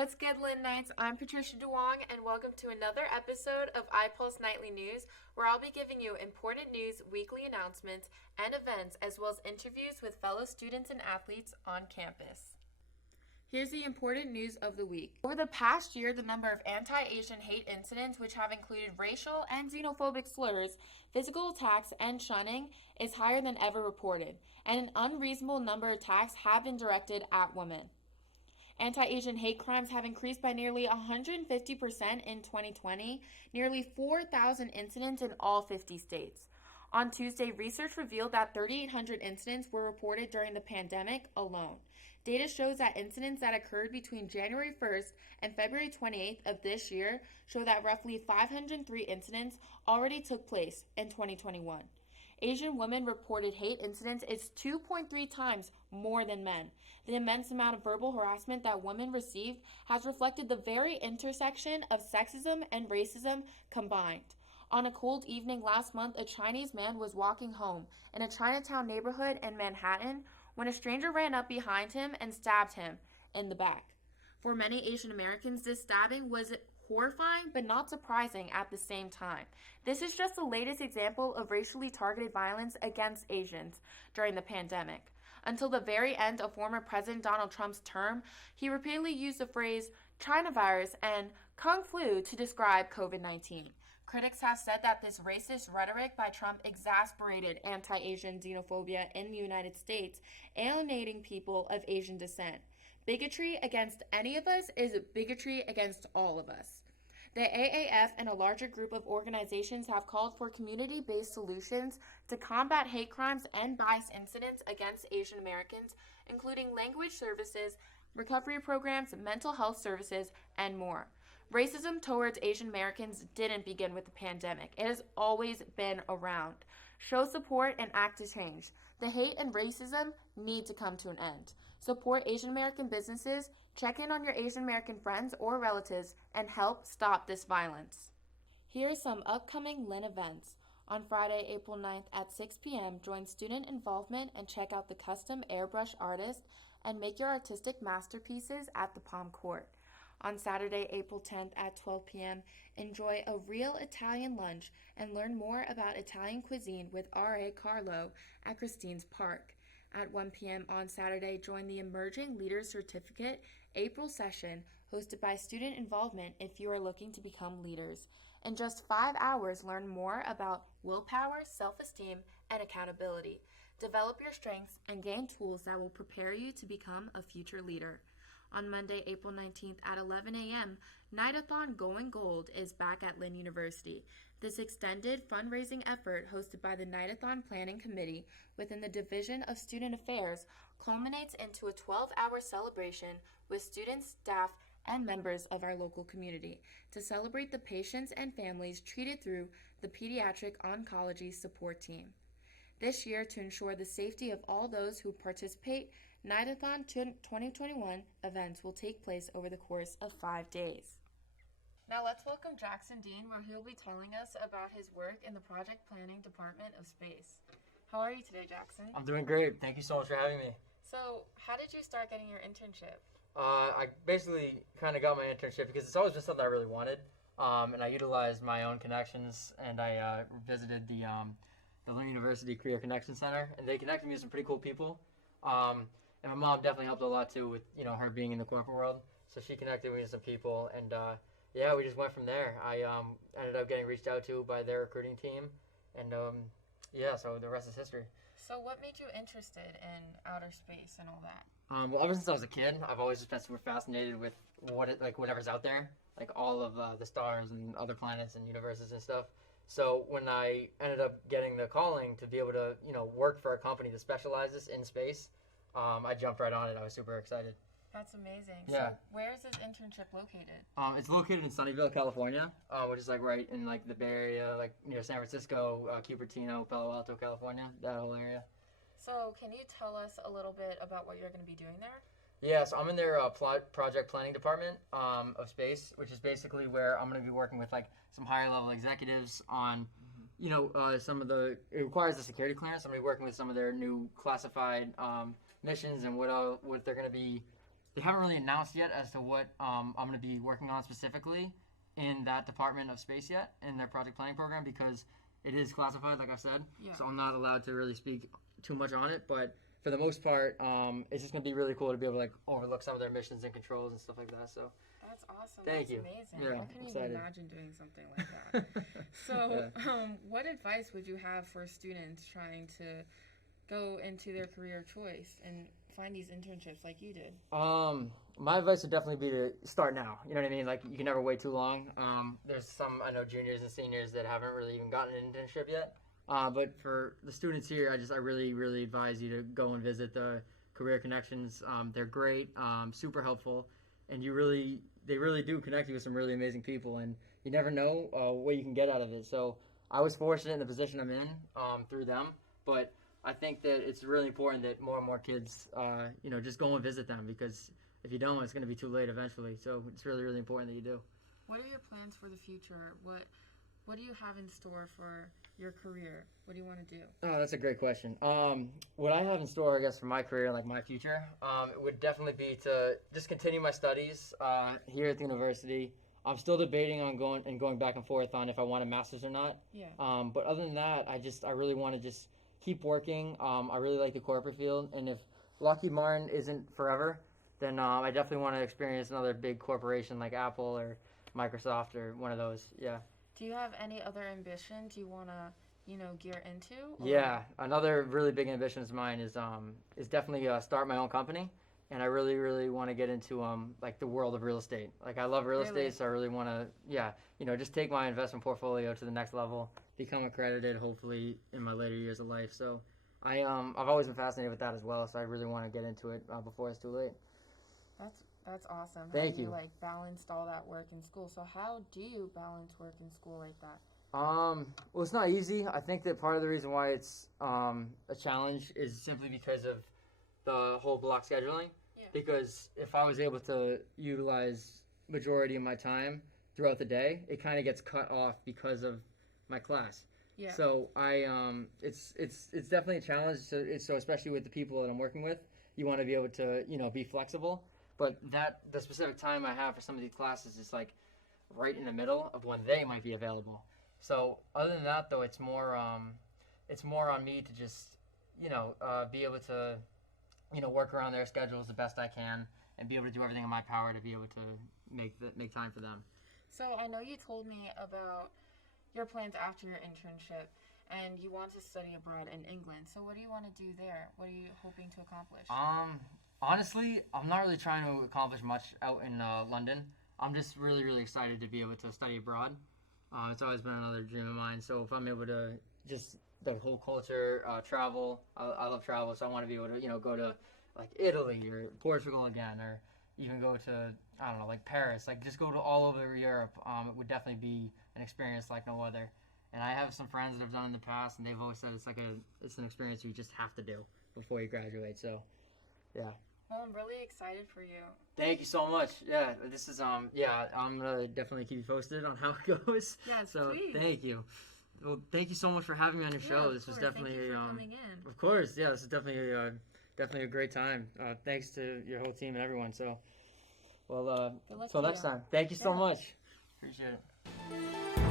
What's good, Lynn Knights? I'm Patricia DeWong, and welcome to another episode of iPulse Nightly News, where I'll be giving you important news, weekly announcements, and events, as well as interviews with fellow students and athletes on campus. Here's the important news of the week. Over the past year, the number of anti-Asian hate incidents, which have included racial and xenophobic slurs, physical attacks, and shunning, is higher than ever reported, and an unreasonable number of attacks have been directed at women. Anti-Asian hate crimes have increased by nearly 150% in 2020, nearly 4,000 incidents in all 50 states. On Tuesday, research revealed that 3,800 incidents were reported during the pandemic alone. Data shows that incidents that occurred between January 1st and February 28th of this year show that roughly 503 incidents already took place in 2021. Asian women reported hate incidents is 2.3 times more than men. The immense amount of verbal harassment that women received has reflected the very intersection of sexism and racism combined. On a cold evening last month, a Chinese man was walking home in a Chinatown neighborhood in Manhattan when a stranger ran up behind him and stabbed him in the back. For many Asian Americans, this stabbing was horrifying but not surprising at the same time. This is just the latest example of racially targeted violence against Asians during the pandemic. Until the very end of former President Donald Trump's term, he repeatedly used the phrase China virus and Kung flu to describe COVID-19. Critics have said that this racist rhetoric by Trump exacerbated anti-Asian xenophobia in the United States, alienating people of Asian descent. Bigotry against any of us is bigotry against all of us. The AAF and a larger group of organizations have called for community-based solutions to combat hate crimes and bias incidents against Asian Americans, including language services, recovery programs, mental health services, and more. Racism towards Asian Americans didn't begin with the pandemic. It has always been around. Show support and act to change. The hate and racism need to come to an end. Support Asian American businesses, check in on your Asian American friends or relatives, and help stop this violence. Here are some upcoming Lynn events. On Friday, April 9th at 6 p.m., join student involvement and check out the custom airbrush artist and make your artistic masterpieces at the Palm Court. On Saturday, April 10th at 12 p.m., enjoy a real Italian lunch and learn more about Italian cuisine with R.A. Carlo at Christine's Park. At 1 p.m. on Saturday, join the Emerging Leaders Certificate April session hosted by Student Involvement if you are looking to become leaders. In just 5 hours, learn more about willpower, self-esteem, and accountability. Develop your strengths and gain tools that will prepare you to become a future leader. On Monday, April 19th at 11 a.m., Nightathon Going Gold is back at Lynn University. This extended fundraising effort hosted by the Nightathon Planning Committee within the Division of Student Affairs culminates into a 12-hour celebration with students, staff, and members of our local community to celebrate the patients and families treated through the Pediatric Oncology Support Team. This year, to ensure the safety of all those who participate, Nightathon 2021 events will take place over the course of 5 days. Now let's welcome Jackson Dean, where he'll be telling us about his work in the Project Planning Department of Space. How are you today, Jackson? I'm doing great. Thank you so much for having me. So, how did you start getting your internship? I basically kind of got my internship because it's always been something I really wanted, and I utilized my own connections, and I visited the Lynn University Career Connection Center, and they connected me with some pretty cool people. And my mom definitely helped a lot too with her being in the corporate world, so she connected me with some people, and yeah, we just went from there. I ended up getting reached out to by their recruiting team, and yeah, so the rest is history. So what made you interested in outer space and all that? Well, ever since I was a kid, I've always just been super fascinated with whatever's out there, like all of the stars and other planets and universes and stuff. So when I ended up getting the calling to be able to, work for a company that specializes in space, I jumped right on it. I was super excited. That's amazing. Yeah. So where is this internship located? It's located in Sunnyvale, California, which is right in the Bay Area, near San Francisco, Cupertino, Palo Alto, California, that whole area. So can you tell us a little bit about what you're going to be doing there? Yeah, so I'm in their project planning department of space, which is basically where I'm going to be working with some higher level executives on, some of it requires a security clearance. I'm going to be working with some of their new classified missions and what they're going to be they haven't really announced yet as to what I'm going to be working on specifically in that Department of Space yet in their project planning program, because it is classified, like I said. Yeah. So I'm not allowed to really speak too much on it. But for the most part, it's just going to be really cool to be able to like overlook some of their missions and controls and stuff like that. So That's awesome. Thank That's you. amazing. Yeah, I couldn't excited. even imagine doing something like that. So, what advice would you have for students trying to go into their career choice and find these internships like you did? My advice would definitely be to start now. You know what I mean? Like, you can never wait too long. There's some, I know, juniors and seniors that haven't really even gotten an internship yet. But for the students here, I really, really advise you to go and visit the Career Connections. They're great, super helpful, and they really do connect you with some really amazing people, and you never know what you can get out of it. So I was fortunate in the position I'm in through them, but I think that it's really important that more and more kids, just go and visit them, because if you don't, it's going to be too late eventually. So it's really, really important that you do. What are your plans for the future? What do you have in store for your career? What do you want to do? Oh, that's a great question. What I have in store, I guess, for my career, like my future, it would definitely be to just continue my studies here at the university. I'm still debating on going back and forth on if I want a master's or not. Yeah. But other than that, I really want to just keep working. I really like the corporate field, and if Lockheed Martin isn't forever, then I definitely want to experience another big corporation like Apple or Microsoft or one of those. Yeah. Do you have any other ambitions you want to, gear into? Or? Yeah, another really big ambition of mine is definitely start my own company, and I really, really want to get into like the world of real estate. Like, I love real estate, so I really want to just take my investment portfolio to the next level, become accredited hopefully in my later years of life. So I've always been fascinated with that as well, so I really want to get into it before it's too late. That's awesome. Thank you. Like balanced all that work in school. So how do you balance work in school like that? Well, it's not easy. I think that part of the reason why it's a challenge is simply because of the whole block scheduling. Yeah. Because if I was able to utilize majority of my time throughout the day, it kind of gets cut off because of my class. Yeah. So it's definitely a challenge. So especially with the people that I'm working with, you want to be able to be flexible. But the specific time I have for some of these classes is like right in the middle of when they might be available. So other than that, though, it's more on me to just be able to work around their schedules the best I can and be able to do everything in my power to be able to make time for them. So I know you told me about your plans after your internship, and you want to study abroad in England. So what do you want to do there? What are you hoping to accomplish? Honestly, I'm not really trying to accomplish much out in London. I'm just really, really excited to be able to study abroad. It's always been another dream of mine. So if I'm able to just the whole culture, travel, I love travel. So I want to be able to, go to like Italy or Portugal again, or even go to, I don't know, like Paris. Like just go to all over Europe. It would definitely be an experience like no other. And I have some friends that have done it in the past, and they've always said it's an experience you just have to do before you graduate. So, yeah. Well, I'm really excited for you. Thank you so much. Yeah, this is I'm gonna definitely keep you posted on how it goes. Yes, so please. Thank you. Well, thank you so much for having me on your show. This was definitely thank you for coming in. Of course, yeah, this is definitely a great time. Thanks to your whole team and everyone. So, well, Good luck till to next you. time. Thank you so much. Appreciate it.